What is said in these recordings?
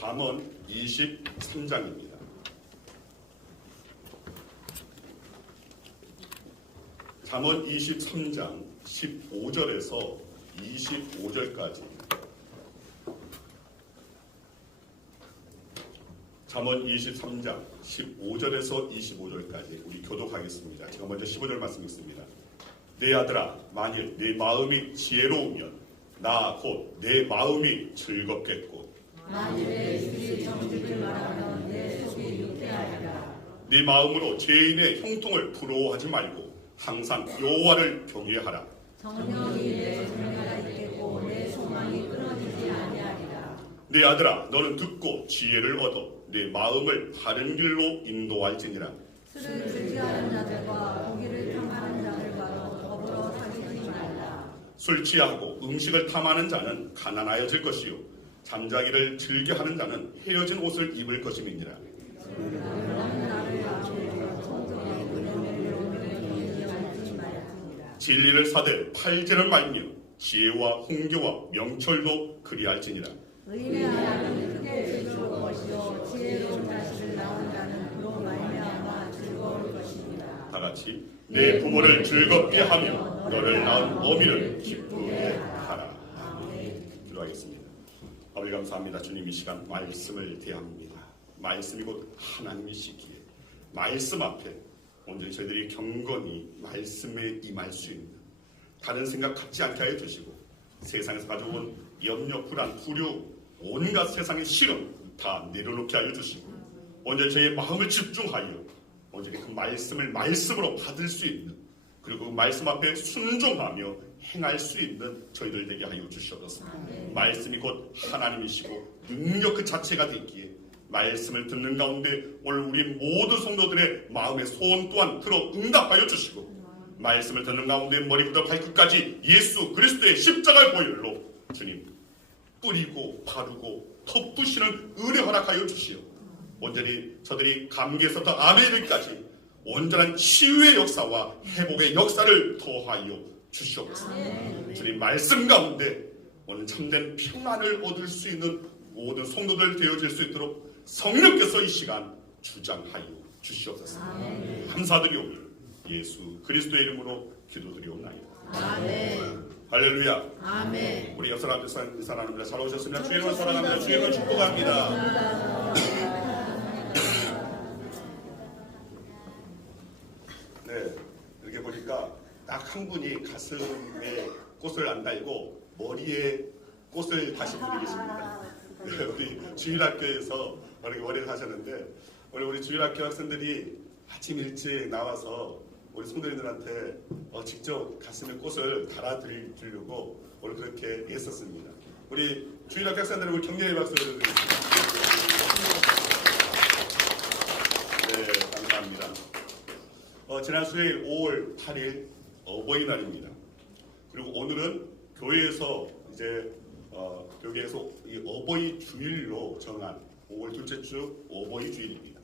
잠언 23장입니다. 잠언 23장 15절에서 25절까지 잠언 23장 15절에서 25절까지 우리 교독하겠습니다. 제가 먼저 15절 말씀 읽습니다. 내 아들아, 만일 내 마음이 지혜로우면 나 곧 내 마음이 즐겁겠고, 만일 내 입이 정직을 말하면 내 속이 유쾌하리라. 네 마음으로 죄인의 형통을 부러워하지 말고 항상 여호와를 경외하라. 정령이 내 정령가 있겠고 내 소망이 끊어지지 아니하리라. 내 아들아, 너는 듣고 지혜를 얻어 내 마음을 바른 길로 인도할지니라. 술을 즐겨하는 자들과 고기를 탐하는 자들과도 더불어 사귀지 말라. 술 취하고 음식을 탐하는 자는 가난하여질 것이요 잠자기를 즐겨하는 자는 헤어진 옷을 입을 것임이니라. 진리를 사되 팔제를 말며 지혜와 홍교와 명철도 그리할지니라. 의인의 하나님은 크게 즐거울 것이요 지혜로운 자식을 낳은 자는 그로 말미암아 즐거울 것이니라. 다 같이 내 부모를 즐겁게 하며 너를 낳은 어미를 기쁘게 하라. 기도하겠습니다. 아버지 감사합니다. 주님, 이 시간 말씀을 대합니다. 말씀이 곧 하나님이시기에 말씀 앞에 온전히 저희들이 경건히 말씀에 임할 수 있는, 다른 생각 갖지 않게 하여 주시고 세상에서 가져온 염려, 불안, 불유, 온갖 세상의 시름 다 내려놓게 하여 주시고 온전히 저희의 마음을 집중하여 온전히 그 말씀을 말씀으로 받을 수 있는, 그리고 그 말씀 앞에 순종하며 행할 수 있는 저희들 되게 하여 주시옵소서. 말씀이 곧 하나님이시고 능력 그 자체가 되기에 말씀을 듣는 가운데 오늘 우리 모든 성도들의 마음의 소원 또한 들어 응답하여 주시고, 말씀을 듣는 가운데 머리부터 발끝까지 예수 그리스도의 십자가의 보혈로 주님 뿌리고 바르고 덮으시는 은혜 허락하여 주시오. 온전히 저들이 감기에서부터 아멘까지 온전한 치유의 역사와 회복의 역사를 더하여 주시옵소서. 주님 말씀 가운데 오늘 참된 평안을 얻을 수 있는 모든 성도들 되어질 수 있도록 성령께서 이 시간 주장하여 주시옵소서. 감사드리오며 예수 그리스도의 이름으로 기도드리옵나이다. 아멘. 할렐루야. 아멘. 우리 옆 사람들 인사나눕니다. 잘 오셨습니다. 주님을 사랑합니다. 주님을 축복합니다. 네, 이렇게 보니까 딱 한 분이 가슴에 꽃을 안 달고 머리에 꽃을 다신 분이 계십니다. 네, 우리 주일학교에서 이렇게 머리를 하셨는데 오늘 우리 주일학교 학생들이 아침 일찍 나와서 우리 성도님들한테 직접 가슴에 꽃을 달아드리려고 오늘 그렇게 애썼습니다. 우리 주일학교 학생들을 우리 격려의 박수를 드리겠습니다. 네, 감사합니다. 지난 수요일 5월 8일 어버이날입니다. 그리고 오늘은 교회에서 이제 교회에서 이 어버이 주일로 정한 5월 둘째 주 어버이 주일입니다.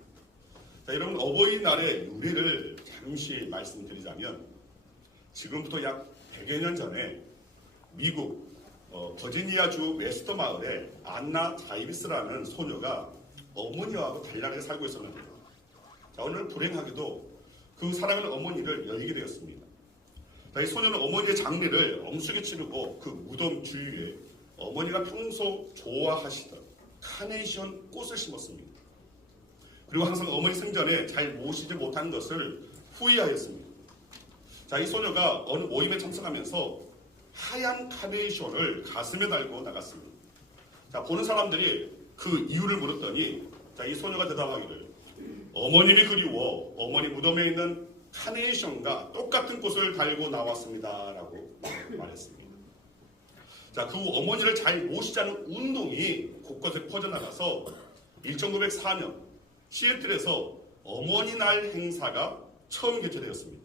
자, 여러분, 어버이날의 유래를 잠시 말씀드리자면 지금부터 약 100여 년 전에 미국 버지니아주 웨스터 마을에 안나 자이비스라는 소녀가 어머니와 단란하게 살고 있었는데, 자, 오늘 불행하게도 그 사랑하는 어머니를 여의게 되었습니다. 자, 이 소녀는 어머니의 장례를 엄숙히 치르고 그 무덤 주위에 어머니가 평소 좋아하시던 카네이션 꽃을 심었습니다. 그리고 항상 어머니 생전에 잘 모시지 못한 것을 후회하였습니다. 자, 이 소녀가 어느 모임에 참석하면서 하얀 카네이션을 가슴에 달고 나갔습니다. 자, 보는 사람들이 그 이유를 물었더니, 자, 이 소녀가 대답하기를 어머님이 그리워 어머니 무덤에 있는 카네이션과 똑같은 꽃을 달고 나왔습니다 라고 말했습니다. 자, 그 후 어머니를 잘 모시자는 운동이 곳곳에 퍼져나가서 1904년 시애틀에서 어머니날 행사가 처음 개최되었습니다.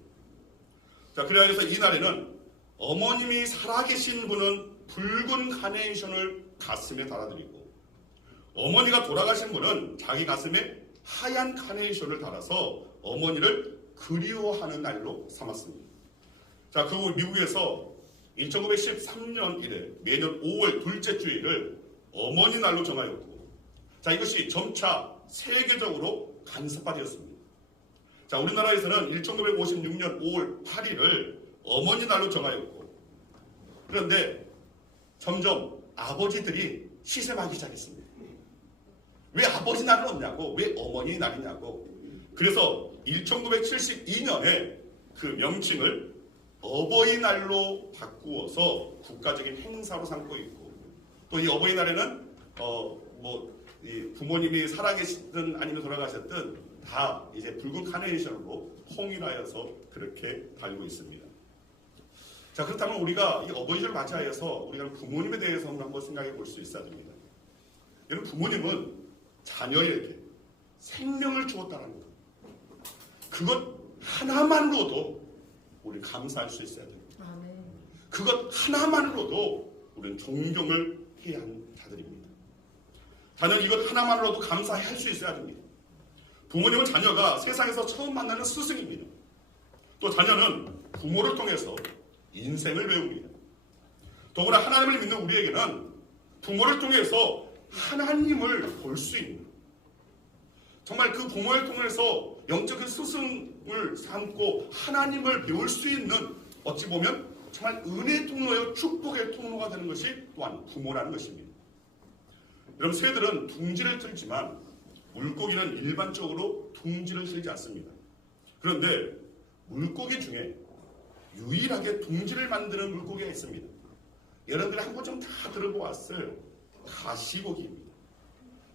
자, 그래서 이 날에는 어머님이 살아계신 분은 붉은 카네이션을 가슴에 달아드리고, 어머니가 돌아가신 분은 자기 가슴에 하얀 카네이션을 달아서 어머니를 그리워하는 날로 삼았습니다. 자, 그 후 미국에서 1913년 이래 매년 5월 둘째 주일을 어머니 날로 정하였고, 자, 이것이 점차 세계적으로 간섭화되었습니다. 자, 우리나라에서는 1956년 5월 8일을 어머니 날로 정하였고, 그런데 점점 아버지들이 시샘하기 시작했습니다. 왜 아버지 날은 없냐고, 왜 어머니 날이냐고. 그래서 1972년에 그 명칭을 어버이날로 바꾸어서 국가적인 행사로 삼고 있고, 또 이 어버이날에는 이 부모님이 살아계시든 아니면 돌아가셨든 다 이제 붉은 카네이션으로 통일하여서 그렇게 달고 있습니다. 자, 그렇다면 우리가 이 어버이날을 맞이하여서 우리가 부모님에 대해서 한번 생각해 볼 수 있어야 됩니다. 여러분, 부모님은 자녀에게 생명을 주었다는 것, 그것 하나만으로도 우리 감사할 수 있어야 됩니다. 아멘. 그것 하나만으로도 우리는 존경을 해야 하는 자들입니다. 자녀는 이것 하나만으로도 감사할 수 있어야 됩니다. 부모님은 자녀가 세상에서 처음 만나는 스승입니다. 또 자녀는 부모를 통해서 인생을 배웁니다. 더구나 하나님을 믿는 우리에게는 부모를 통해서 하나님을 볼 수 있는, 정말 그 부모를 통해서 영적인 스승을 삼고 하나님을 배울 수 있는, 어찌 보면 정말 은혜의 통로요 축복의 통로가 되는 것이 또한 부모라는 것입니다. 여러분, 새들은 둥지를 틀지만 물고기는 일반적으로 둥지를 틀지 않습니다. 그런데 물고기 중에 유일하게 둥지를 만드는 물고기가 있습니다. 여러분들이 한 번쯤 다 들어보았어요. 가시고기입니다.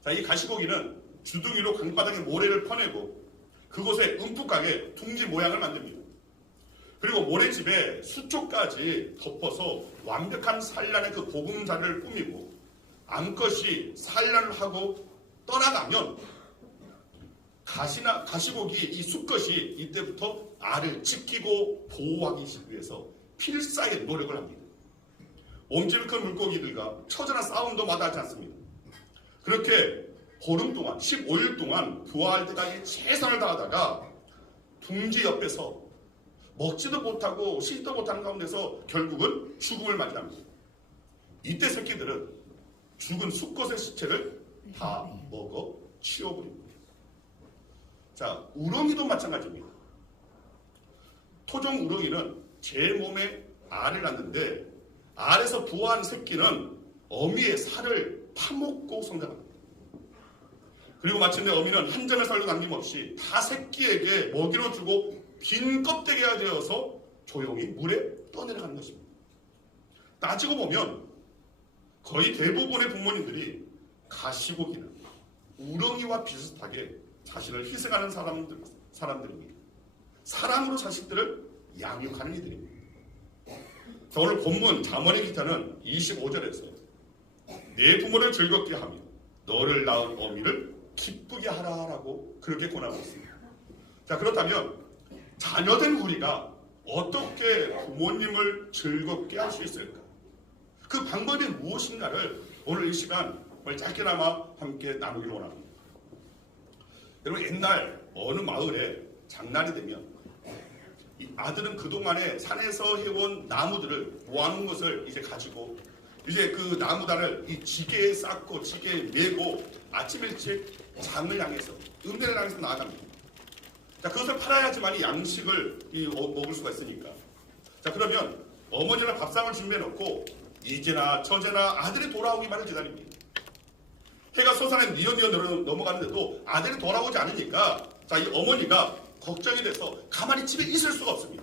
자, 이 가시고기는 주둥이로 강바닥에 모래를 퍼내고 그곳에 움푹하게 둥지 모양을 만듭니다. 그리고 모래집에 수초까지 덮어서 완벽한 산란의 그 보금자리를 꾸미고 암컷이 산란을 하고 떠나가면 가시고기 이 수컷이 이때부터 알을 지키고 보호하기 위해서 필사의 노력을 합니다. 몸집이 큰 물고기들과 처절한 싸움도 마다하지 않습니다. 그렇게 보름 동안 15일 동안 부화할 때까지 최선을 다하다가 둥지 옆에서 먹지도 못하고 쉬지도 못하는 가운데서 결국은 죽음을 맞이합니다. 이때 새끼들은 죽은 수컷의 시체를 다 먹어 치워버립니다. 자, 우렁이도 마찬가지입니다. 토종 우렁이는 제 몸에 알을 낳는데 알에서 부화한 새끼는 어미의 살을 파먹고 성장합니다. 그리고 마침내 어미는 한 점의 살도 남김없이 다 새끼에게 먹이로 주고 빈 껍데기가 되어서 조용히 물에 떠내려가는 것입니다. 따지고 보면 거의 대부분의 부모님들이 가시고기는 우렁이와 비슷하게 자신을 희생하는 사람들입니다. 사랑으로 자식들을 양육하는 이들입니다. 자, 오늘 본문 잠언의 기타는 25절에서 내 부모를 즐겁게 하며 너를 낳은 어미를 기쁘게 하라라고 그렇게 권하고 있습니다. 자, 그렇다면 자녀된 우리가 어떻게 부모님을 즐겁게 할 수 있을까? 그 방법이 무엇인가를 오늘 이 시간 짧게나마 함께 나누기로 원합니다. 여러분, 옛날 어느 마을에 장날이 되면 이 아들은 그동안에 산에서 해온 나무들을 모아놓은 것을 이제 가지고 이제 그 나무단을 이 지게에 쌓고 지게에 메고 아침 일찍 장을 향해서 은혜를 향해서 나아갑니다. 자, 그것을 팔아야지만 양식을 먹을 수가 있으니까. 자, 그러면 어머니는 밥상을 준비해 놓고 이제나 저제나 아들이 돌아오기만을 기다립니다. 해가 솟아내 니어니어 넘어가는데도 아들이 돌아오지 않으니까 자, 이 어머니가 걱정이 돼서 가만히 집에 있을 수가 없습니다.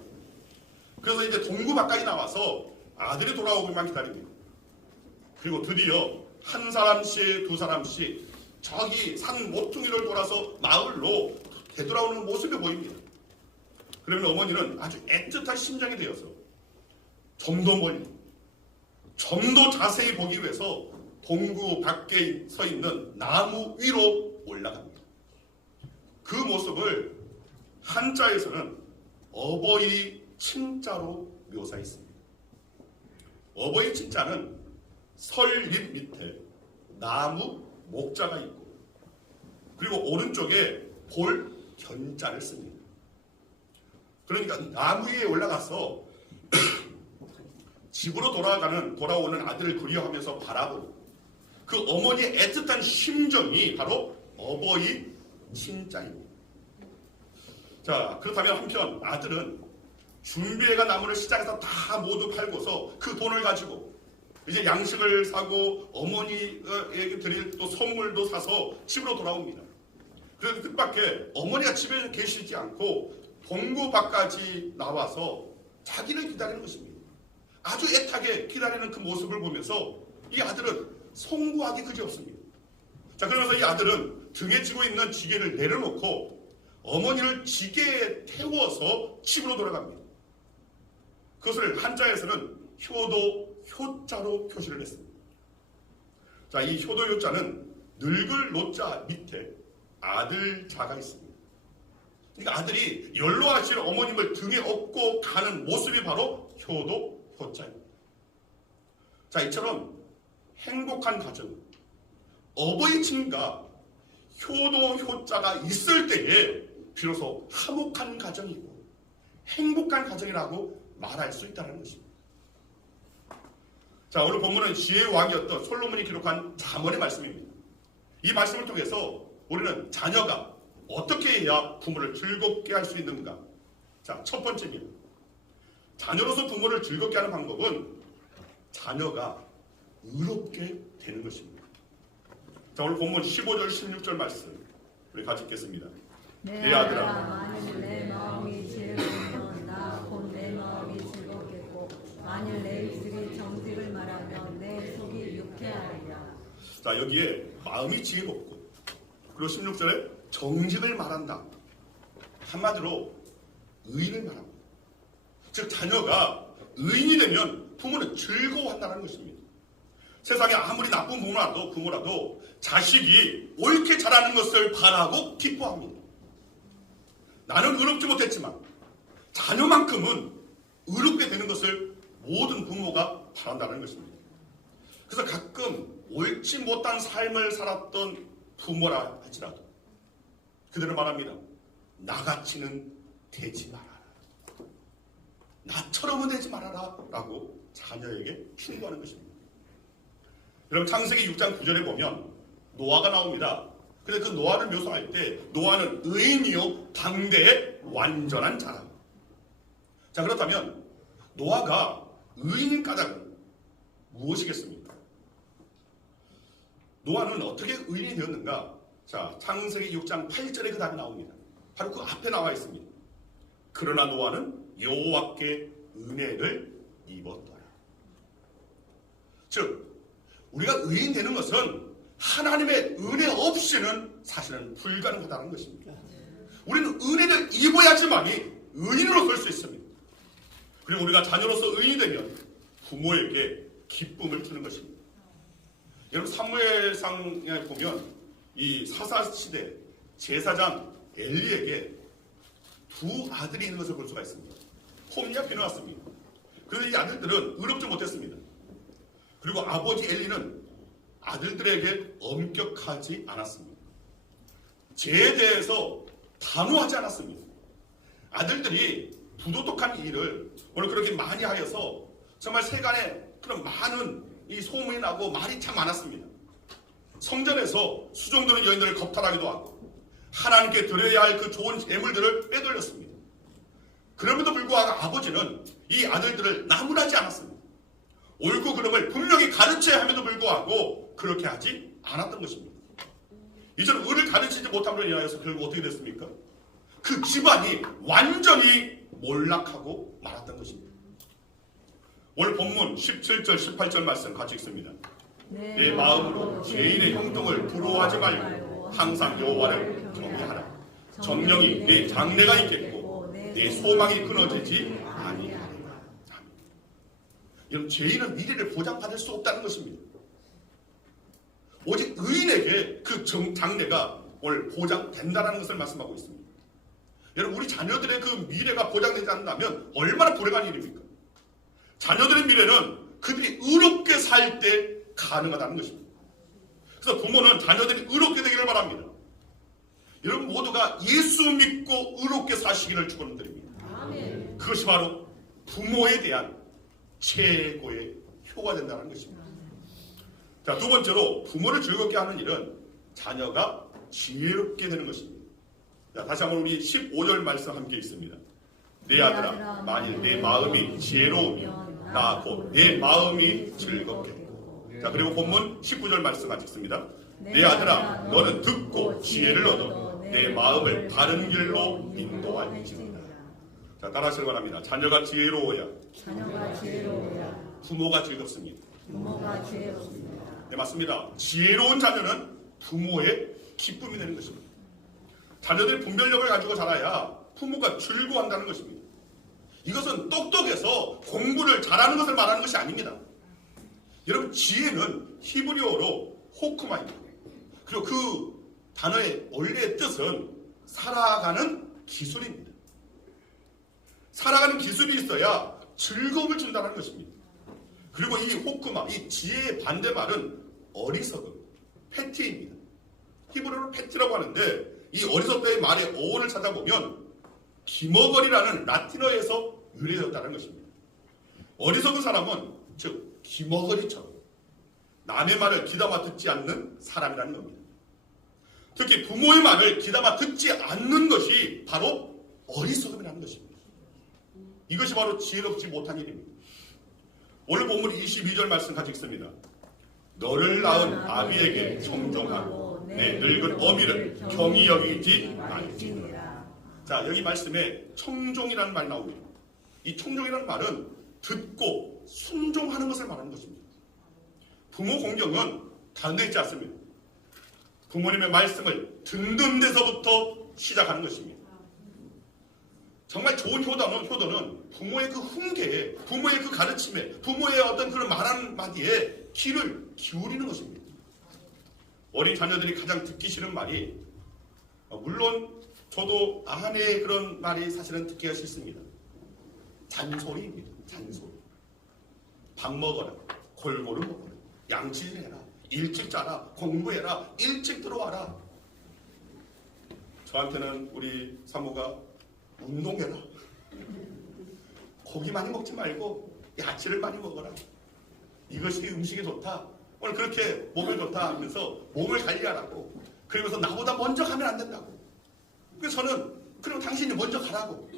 그래서 이제 동구 바깥에 나와서 아들이 돌아오기만 기다립니다. 그리고 드디어 한 사람씩 두 사람씩 저기 산 모퉁이를 돌아서 마을로 되돌아오는 모습이 보입니다. 그러면 어머니는 아주 애틋한 심정이 되어서 좀 더 멀리, 좀 더 자세히 보기 위해서 동구 밖에 서 있는 나무 위로 올라갑니다. 그 모습을 한자에서는 어버이 친자로 묘사했습니다. 어버이 친자는 설립 밑에 나무 목자가 있고 그리고 오른쪽에 볼 견자를 씁니다. 그러니까 나무 위에 올라가서 집으로 돌아오는 아들을 그리워하면서 바라보고 그 그 어머니의 애틋한 심정이 바로 어버이 친자입니다. 자, 그렇다면 한편 아들은 준비해간 나무를 시장에서 다 모두 팔고서 그 돈을 가지고 이제 양식을 사고 어머니에게 드릴 또 선물도 사서 집으로 돌아옵니다. 그래서 뜻밖의 어머니가 집에 계시지 않고 동구 밖까지 나와서 자기를 기다리는 것입니다. 아주 애타게 기다리는 그 모습을 보면서 이 아들은 송구하기 그지없습니다. 자, 그러면서 이 아들은 등에 쥐고 있는 지게를 내려놓고 어머니를 지게에 태워서 집으로 돌아갑니다. 그것을 한자에서는 효도, 효자로 표시를 했습니다. 자, 이 효도, 효자는 늙을 노자 밑에 아들자가 있습니다. 그러니까 아들이 연로하신 어머님을 등에 업고 가는 모습이 바로 효도, 효자입니다. 자, 이처럼 행복한 가정, 어버이 친가, 효도, 효자가 있을 때에 비로소 화목한 가정이고 행복한 가정이라고 말할 수 있다는 것입니다. 자, 오늘 본문은 지혜의 왕이었던 솔로몬이 기록한 잠언의 말씀입니다. 이 말씀을 통해서 우리는 자녀가 어떻게 해야 부모를 즐겁게 할 수 있는가? 자, 첫 번째입니다. 자녀로서 부모를 즐겁게 하는 방법은 자녀가 의롭게 되는 것입니다. 자, 오늘 본문 15절 16절 말씀 우리 같이 읽겠습니다. 내 아들아, 만일 내 마음이 즐거우면 나 곧 내 마음이 즐겁겠고 만일 내 입술이 정직을 말하면 내 속이 유쾌하리라. 자, 여기에 마음이 즐겁고 그리고 16절에 정직을 말한다. 한마디로 의인을 말합니다. 즉 자녀가 의인이 되면 부모는 즐거워한다는 것입니다. 세상에 아무리 나쁜 부모라도 자식이 옳게 자라는 것을 바라고 기뻐합니다. 나는 의롭지 못했지만 자녀만큼은 의롭게 되는 것을 모든 부모가 바란다는 것입니다. 그래서 가끔 옳지 못한 삶을 살았던 부모라 할지라도 그들은 말합니다. 나같이는 되지 말아라. 나처럼은 되지 말아라 라고 자녀에게 충고하는 것입니다. 여러분 창세기 6장 9절에 보면 노아가 나옵니다. 근데 그 노아를 묘사할 때 노아는 의인이요 당대의 완전한 자라. 자, 그렇다면 노아가 의인인 까닭은 무엇이겠습니까? 노아는 어떻게 의인이 되었는가? 자, 창세기 6장 8절에 그 답이 나옵니다. 바로 그 앞에 나와 있습니다. 그러나 노아는 여호와께 은혜를 입었더라. 즉 우리가 의인 되는 것은 하나님의 은혜 없이는 사실은 불가능하다는 것입니다. 우리는 은혜를 입어야지만이 의인으로 설 수 있습니다. 그리고 우리가 자녀로서 의인이 되면 부모에게 기쁨을 주는 것입니다. 여러분 사무엘상에 보면 이 사사시대 제사장 엘리에게 두 아들이 있는 것을 볼 수가 있습니다. 홈리와 비느하스입니다. 그런데 이 아들들은 의롭지 못했습니다. 그리고 아버지 엘리는 아들들에게 엄격하지 않았습니다. 죄에 대해서 단호하지 않았습니다. 아들들이 부도덕한 일을 오늘 그렇게 많이 하여서 정말 세간에 그런 많은 이 소문이 나고 말이 참 많았습니다. 성전에서 수종드는 여인들을 겁탈하기도 하고 하나님께 드려야 할 그 좋은 재물들을 빼돌렸습니다. 그럼에도 불구하고 아버지는 이 아들들을 나무라지 않았습니다. 옳고 그름을 분명히 가르쳐야 함에도 불구하고 그렇게 하지 않았던 것입니다. 이처럼 의를 가르치지 못함으로 인하여서 결국 어떻게 됐습니까? 그 집안이 완전히 몰락하고 말았던 것입니다. 오늘 본문 17절 18절 말씀 같이 읽습니다. 내 마음으로 죄인의 형통을 부러워하지 말고 항상 여호와를 경외하라. 정령이 내 장래가 있겠고 내 소망이 끊어지지 아니하리라. 여러분 죄인은 미래를 보장받을 수 없다는 것입니다. 오직 의인에게 그 장래가 오늘 보장된다는 것을 말씀하고 있습니다. 여러분 우리 자녀들의 그 미래가 보장되지 않는다면 얼마나 불행한 일입니까? 자녀들의 미래는 그들이 의롭게 살 때 가능하다는 것입니다. 그래서 부모는 자녀들이 의롭게 되기를 바랍니다. 여러분 모두가 예수 믿고 의롭게 사시기를 축원드립니다. 아멘. 그것이 바로 부모에 대한 최고의 효가 된다는 것입니다. 자, 두 번째로 부모를 즐겁게 하는 일은 자녀가 지혜롭게 되는 것입니다. 자, 다시 한번 우리 15절 말씀 함께 있습니다. 내 아들아, 만일 내 마음이 지혜로우면 나 곧 내 마음이 즐겁겠고. 자, 그리고 본문 19절 말씀 같이 읽습니다. 내 아들아, 너는 듣고 지혜를 얻어 내 마음을 바른 길로 인도할지니라. 자, 따라하시기 바랍니다. 자녀가 지혜로워야 부모가 즐겁습니다. 부모가 지혜롭습니다. 네, 맞습니다. 지혜로운 자녀는 부모의 기쁨이 되는 것입니다. 자녀들이 분별력을 가지고 자라야 부모가 즐거워한다는 것입니다. 이것은 똑똑해서 공부를 잘하는 것을 말하는 것이 아닙니다. 여러분, 지혜는 히브리어로 호크마입니다. 그리고 그 단어의 원래의 뜻은 살아가는 기술입니다. 살아가는 기술이 있어야 즐거움을 준다는 것입니다. 그리고 이 호크마, 이 지혜의 반대말은 어리석음, 패티입니다. 히브리어로 패티라고 하는데 이 어리석다의 말의 어원을 찾아보면 기머거리라는 라틴어에서 유래되었다는 것입니다. 어리석은 사람은 즉 기머거리처럼 남의 말을 귀담아 듣지 않는 사람이라는 겁니다. 특히 부모의 말을 귀담아 듣지 않는 것이 바로 어리석음이라는 것입니다. 이것이 바로 지혜롭지 못한 일입니다. 오늘 본문 22절 말씀 같이 읽습니다. 너를 낳은 아비에게 청종하고 내 늙은 어미를 경히 여기지 말지니라. 자, 여기 말씀에 청종이라는 말이 나옵니다. 이 청종이라는 말은 듣고 순종하는 것을 말하는 것입니다. 부모 공경은 단도있지 않습니다. 부모님의 말씀을 듣는 데서부터 시작하는 것입니다. 정말 좋은 효도는 부모의 그 훈계에, 부모의 그 가르침에, 부모의 어떤 그런 말 한마디에 귀를 기울이는 것입니다. 어린 자녀들이 가장 듣기 싫은 말이, 물론 저도 아내의 그런 말이 사실은 듣기가 싫습니다. 잔소리입니다. 잔소리. 밥 먹어라. 골고루 먹어라. 양치해라. 일찍 자라. 공부해라. 일찍 들어와라. 저한테는 우리 사모가 운동해라. 고기 많이 먹지 말고 야채를 많이 먹어라. 이것이 음식이 좋다. 오늘 그렇게 몸에 좋다 하면서 몸을 관리하라고. 그러면서 나보다 먼저 가면 안 된다고. 그래서 저는 그럼 당신이 먼저 가라고.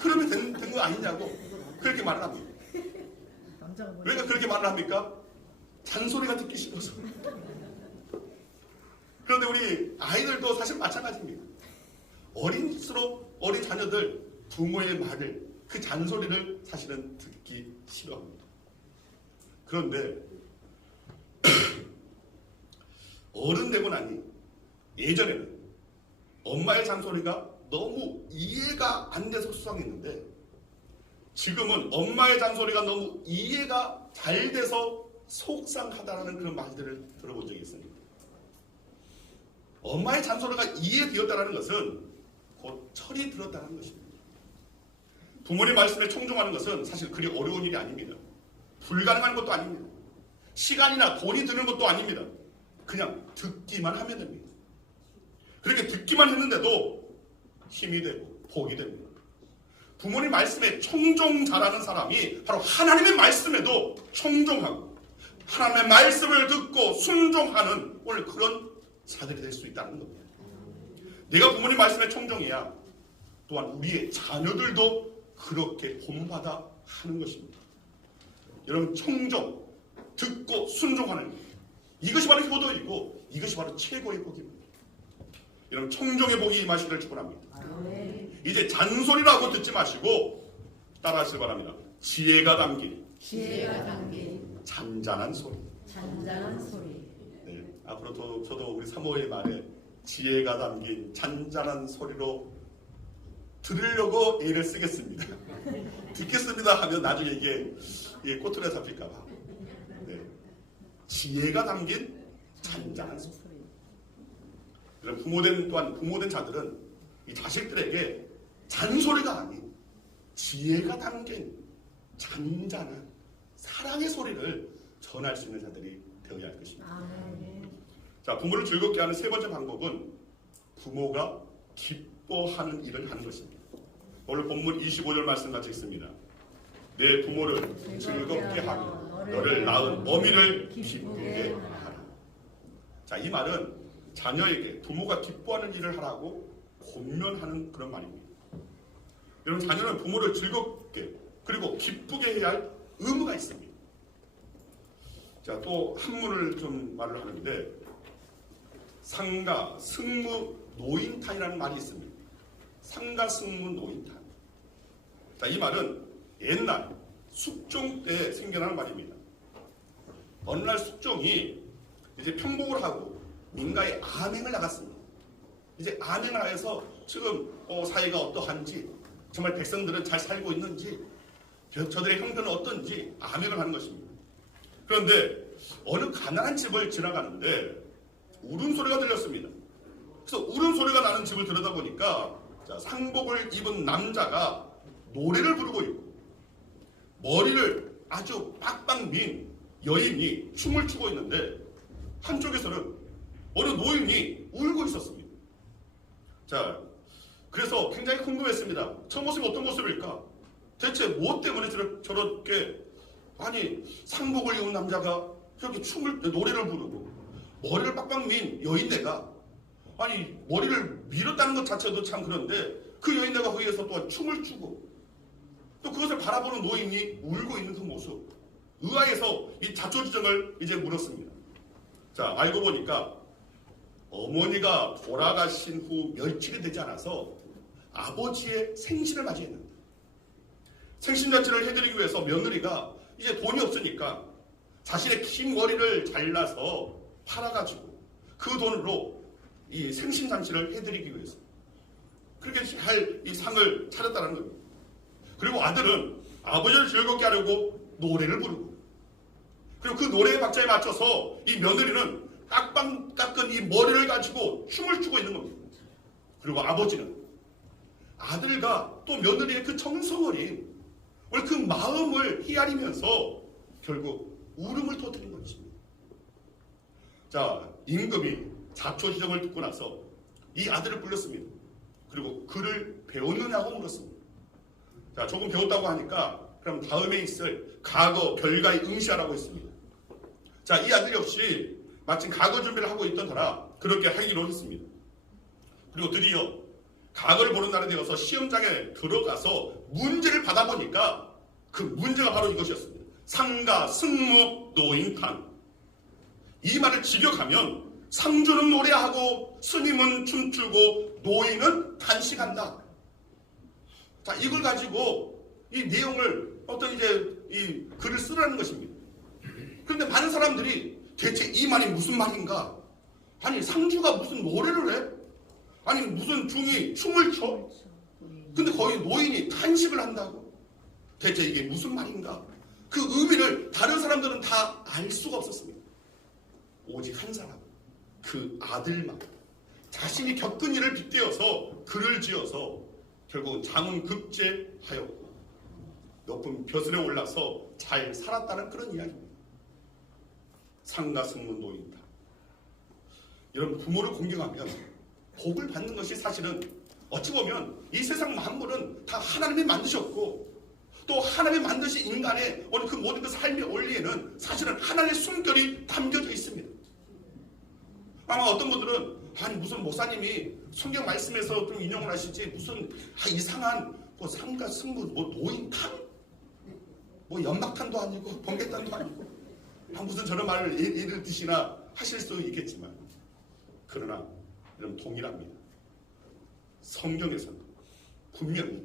그러면 된 거 아니냐고 그렇게 말을 합니다. 왜 그렇게 말을 합니까? 잔소리가 듣기 싫어서. 그런데 우리 아이들도 사실 마찬가지입니다. 어린수록 어린 자녀들 부모의 말을, 그 잔소리를 사실은 듣기 싫어합니다. 그런데 어른 되고 나니 예전에는 엄마의 잔소리가 너무 이해가 안 돼서 수상했는데 지금은 엄마의 잔소리가 너무 이해가 잘 돼서 속상하다는 그런 말들을 들어본 적이 있습니다. 엄마의 잔소리가 이해되었다는 것은 곧 철이 들었다는 것입니다. 부모님 말씀에 청종하는 것은 사실 그리 어려운 일이 아닙니다. 불가능한 것도 아닙니다. 시간이나 돈이 드는 것도 아닙니다. 그냥 듣기만 하면 됩니다. 그렇게 듣기만 했는데도 힘이 되고 복이 됩니다. 부모님 말씀에 청종 잘하는 사람이 바로 하나님의 말씀에도 청종하고 하나님의 말씀을 듣고 순종하는 오늘 그런 자들이 될 수 있다는 겁니다. 내가 부모님 말씀에 청종해야 또한 우리의 자녀들도 그렇게 본받아 하는 것입니다. 여러분, 청종, 듣고 순종하는 것, 이것이 바로 효도이고 이것이 바로 최고의 복입니다. 여러분, 청종의 복이 임하시기를 축원합니다. 이제 잔소리라고 듣지 마시고 따라하시기 바랍니다. 지혜가 담긴 잔잔한 소리. 네, 앞으로 저도 우리 사모의 말에 지혜가 담긴 잔잔한 소리로 들으려고 애를 쓰겠습니다. 듣겠습니다 하면 나중에 이게 꼬투리에 잡힐까봐. 네. 지혜가 담긴 잔잔한 소리. 부모된 자들은 이 자식들에게 잔소리가 아닌 지혜가 담긴 잔잔한 사랑의 소리를 전할 수 있는 자들이 되어야 할 것입니다. 자, 부모를 즐겁게 하는 세 번째 방법은 부모가 기뻐하는 일을 하는 것입니다. 오늘 본문 25절 말씀 같이 있습니다. 내 부모를 즐겁게 하며 너를 낳은 어미를 기쁘게 하라. 자, 이 말은 자녀에게 부모가 기뻐하는 일을 하라고 권면하는 그런 말입니다. 여러분, 자녀는 부모를 즐겁게 그리고 기쁘게 해야 할 의무가 있습니다. 자, 또 한문을 좀 말을 하는데 상가, 승무, 노인탄이라는 말이 있습니다. 상가, 승무, 노인탄. 자, 이 말은 옛날 숙종 때 생겨난 말입니다. 어느 날 숙종이 이제 평복을 하고 민가에 암행을 나갔습니다. 이제 암행을 하여서 지금 사회가 어떠한지, 정말 백성들은 잘 살고 있는지, 저들의 형편은 어떤지 암행을 하는 것입니다. 그런데 어느 가난한 집을 지나가는데 울음소리가 들렸습니다. 그래서 울음소리가 나는 집을 들여다보니까 상복을 입은 남자가 노래를 부르고 있고 머리를 아주 빡빡 민 여인이 춤을 추고 있는데 한쪽에서는 어느 노인이 울고 있었습니다. 자, 그래서 굉장히 궁금했습니다. 저 모습이 어떤 모습일까? 대체 무엇 때문에 저렇게 아니 상복을 입은 남자가 저렇게 노래를 부르고 머리를 빡빡 민 여인네가 아니 머리를 밀었다는 것 자체도 참 그런데 그 여인네가 거기에서 또한 춤을 추고 또 그것을 바라보는 노인이 울고 있는 그 모습, 의아해서 이 자초지종을 이제 물었습니다. 자, 알고 보니까 어머니가 돌아가신 후 며칠이 되지 않아서 아버지의 생신을 맞이했는데 생신잔치를 해드리기 위해서 며느리가 이제 돈이 없으니까 자신의 긴 머리를 잘라서 팔아가지고 그 돈으로 이 생신잔치를 해드리기 위해서 그렇게 할 이 상을 차렸다는 겁니다. 그리고 아들은 아버지를 즐겁게 하려고 노래를 부르고 그리고 그 노래의 박자에 맞춰서 이 며느리는 깍방 깎은 이 머리를 가지고 춤을 추고 있는 겁니다. 그리고 아버지는 아들과 또 며느리의 그 정성어린 그 마음을 헤아리면서 결국 울음을 터뜨린 것입니다. 자, 임금이 자초지종을 듣고 나서 이 아들을 불렀습니다. 그리고 글을 배웠느냐고 물었습니다. 자, 조금 배웠다고 하니까 그럼 다음에 있을 가거, 결가에 응시하라고 했습니다. 자, 이 아들 역시 마침 가거 준비를 하고 있던 터라 그렇게 하기로 했습니다. 그리고 드디어 가거를 보는 날이 되어서 시험장에 들어가서 문제를 받아보니까 그 문제가 바로 이것이었습니다. 상가, 승무, 노인탄. 이 말을 직역하면 상주는 노래하고 스님은 춤추고 노인은 탄식한다. 자, 이걸 가지고 이 내용을 어떤 이제 이 글을 쓰라는 것입니다. 그런데 많은 사람들이 대체 이 말이 무슨 말인가? 아니 상주가 무슨 노래를 해? 아니 무슨 중이 춤을 춰? 근데 거기 노인이 탄식을 한다고? 대체 이게 무슨 말인가? 그 의미를 다른 사람들은 다 알 수가 없었습니다. 오직 한 사람, 그 아들만 자신이 겪은 일을 빗대어서 글을 지어서 결국은 장훈급제하였고 높은 벼슬에 올라서 잘 살았다는 그런 이야기입니다. 상가, 승무, 노인다. 여러분, 부모를 공경하면 복을 받는 것이 사실은 어찌 보면 이 세상 만물은 다 하나님이 만드셨고 또 하나님이 만드신 인간의 그 모든 그 삶의 원리에는 사실은 하나님의 숨결이 담겨져 있습니다. 아마 어떤 분들은 아니 무슨 목사님이 성경 말씀에서 좀 인용을 하시지 무슨 이상한 뭐 상가, 승무, 뭐 노인탄? 뭐 연막탄도 아니고 번개탄도 아니고 무슨 저런 말을 예를 드시나 하실 수 있겠지만 그러나 여러분 동일합니다. 성경에서는 분명히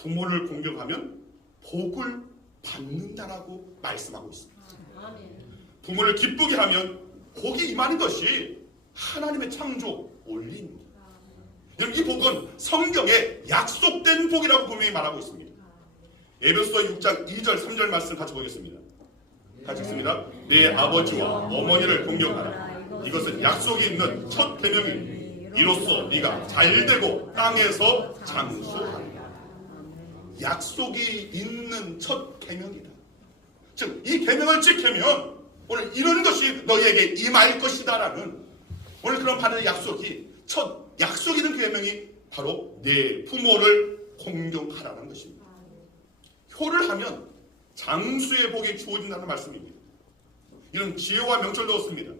부모를 공경하면 복을 받는다라고 말씀하고 있습니다. 부모를 기쁘게 하면 복이 임하는 것이 하나님의 창조 원리입니다. 여러분, 이 복은 성경에 약속된 복이라고 분명히 말하고 있습니다. 에베소서 6장 2절 3절 말씀 같이 보겠습니다. 같이 읽습니다. 내 아버지와 어머니를 공경하라. 이것은 약속이 있는 첫 계명이니 이로써 네가 잘되고 땅에서 장수하리라. 약속이 있는 첫 계명이다. 즉 이 계명을 지키면 오늘 이런 것이 너희에게 임할 것이다라는 오늘 그런 받는 약속이 첫 약속 있는 계명이 바로 내 부모를 공경하라는 것입니다. 효를 하면 장수의 복이 주어진다는 말씀입니다. 이런 지혜와 명철도 얻습니다.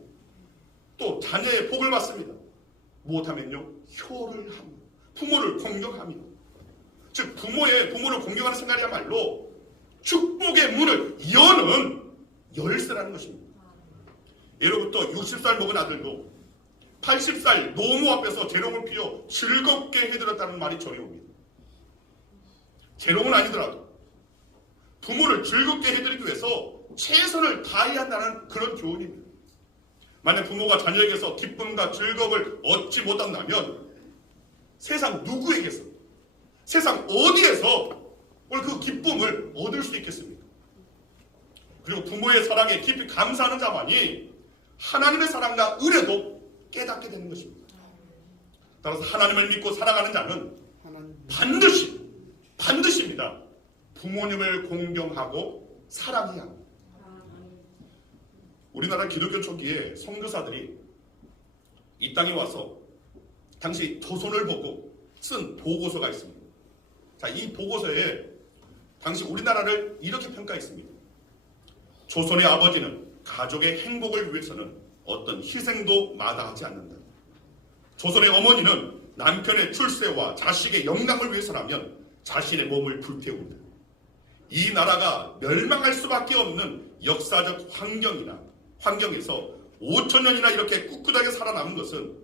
또 자녀의 복을 받습니다. 무엇하면요? 효를 합니다. 부모를 공경합니다. 즉 부모를 공경하는 생각이야말로 축복의 문을 여는 열쇠라는 것입니다. 예로부터 60살 먹은 아들도 80살 노모 앞에서 재롱을 피워 즐겁게 해드렸다는 말이 전해옵니다. 재롱은 아니더라도 부모를 즐겁게 해드리기 위해서 최선을 다해야 한다는 그런 교훈입니다. 만약 부모가 자녀에게서 기쁨과 즐거움을 얻지 못한다면 세상 누구에게서, 세상 어디에서 오늘 그 기쁨을 얻을 수 있겠습니까? 그리고 부모의 사랑에 깊이 감사하는 자만이 하나님의 사랑과 은혜도 깨닫게 되는 것입니다. 따라서 하나님을 믿고 살아가는 자는 반드시입니다. 부모님을 공경하고 사랑해야 합니다. 우리나라 기독교 초기에 선교사들이 이 땅에 와서 당시 조선을 보고 쓴 보고서가 있습니다. 자, 이 보고서에 당시 우리나라를 이렇게 평가했습니다. 조선의 아버지는 가족의 행복을 위해서는 어떤 희생도 마다하지 않는다. 조선의 어머니는 남편의 출세와 자식의 영광을 위해서라면 자신의 몸을 불태운다. 이 나라가 멸망할 수밖에 없는 역사적 환경에서 5,000년이나 이렇게 꿋꿋하게 살아남은 것은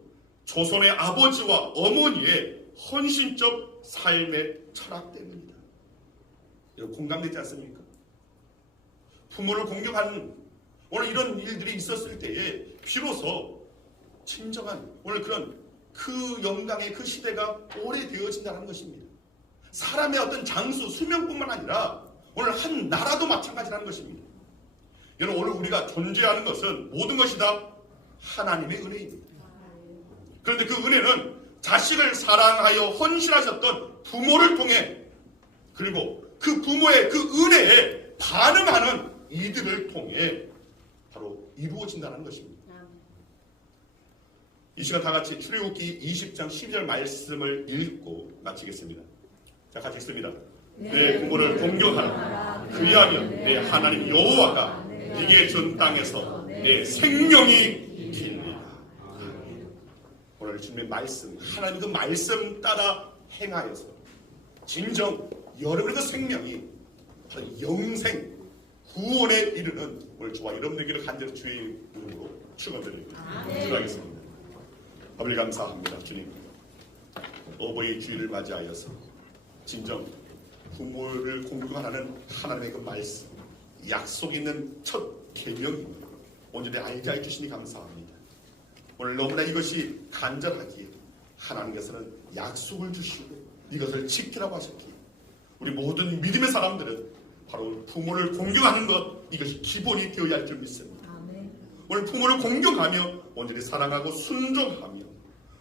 조선의 아버지와 어머니의 헌신적 삶의 철학 때문이다. 이런 공감되지 않습니까? 부모를 공경하는 오늘 이런 일들이 있었을 때에 비로소 진정한 오늘 그런 그 영광의 그 시대가 오래되어진다는 것입니다. 사람의 어떤 장수, 수명뿐만 아니라 오늘 한 나라도 마찬가지라는 것입니다. 여러분, 오늘 우리가 존재하는 것은 모든 것이 다 하나님의 은혜입니다. 그런데 그 은혜는 자식을 사랑하여 헌신하셨던 부모를 통해, 그리고 그 부모의 그 은혜에 반응하는 이들을 통해 바로 이루어진다는 것입니다. 이 시간 다 같이 출애굽기 20장 12절 말씀을 읽고 마치겠습니다. 자, 같이 읽습니다. 내 부모를 공경하라. 그리하면 내 하나님 여호와가 네게 준 땅에서 내 생명이 기리라. 오늘 주님의 말씀, 하나님 그 말씀 따라 행하여서 진정 여러분의 그 생명이 바로 영생 구원에 이르는 오늘 저와 여러분에게를 간절히 주의 이름으로 축원드립니다. 기도하겠습니다. 아버지 감사합니다. 주님, 어버이 주일을 맞이하여서 진정 부모를 공경하는 하나님의 그 말씀, 약속 있는 첫 계명입니다. 온전히 알게 해주시니 감사합니다. 오늘 너무나 이것이 간절하기에 하나님께서는 약속을 주시고 이것을 지키라고 하셨기에 우리 모든 믿음의 사람들은 바로 부모를 공경하는 것, 이것이 기본이 되어야 할 줄 믿습니다. 오늘 부모를 공경하며 온전히 사랑하고 순종하며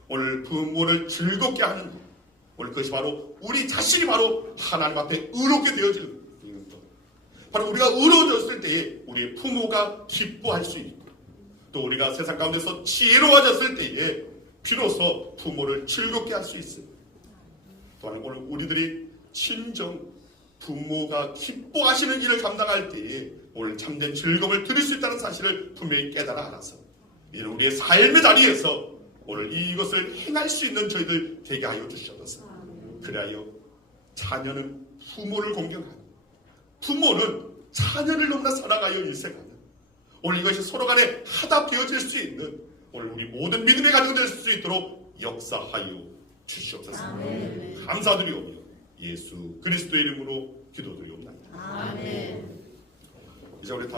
오늘 부모를 즐겁게 하는 것, 오늘 그것이 바로 우리 자신이 바로 하나님 앞에 의롭게 되어지는 것. 바로 우리가 의로워졌을 때에 우리의 부모가 기뻐할 수 있고, 또 우리가 세상 가운데서 지혜로워졌을 때에 비로소 부모를 즐겁게 할 수 있습니다. 또한 오늘 우리들이 친정 부모가 기뻐하시는 일을 감당할 때에 오늘 참된 즐거움을 드릴 수 있다는 사실을 분명히 깨달아 알아서 이런 우리의 삶의 자리에서 오늘 이것을 행할 수 있는 저희들 되게 하여 주시옵소서. 그래야 자녀는 부모를 공경하고 부모는 자녀를 너무나 사랑하여 일생하는 오늘 이것이 서로 간에 하다 되어질 수 있는 오늘 우리 모든 믿음의 가정이 될 수 있도록 역사하여 주시옵소서. 감사드리오며 예수 그리스도의 이름으로 기도드리옵나이다. 아멘. 이제 우리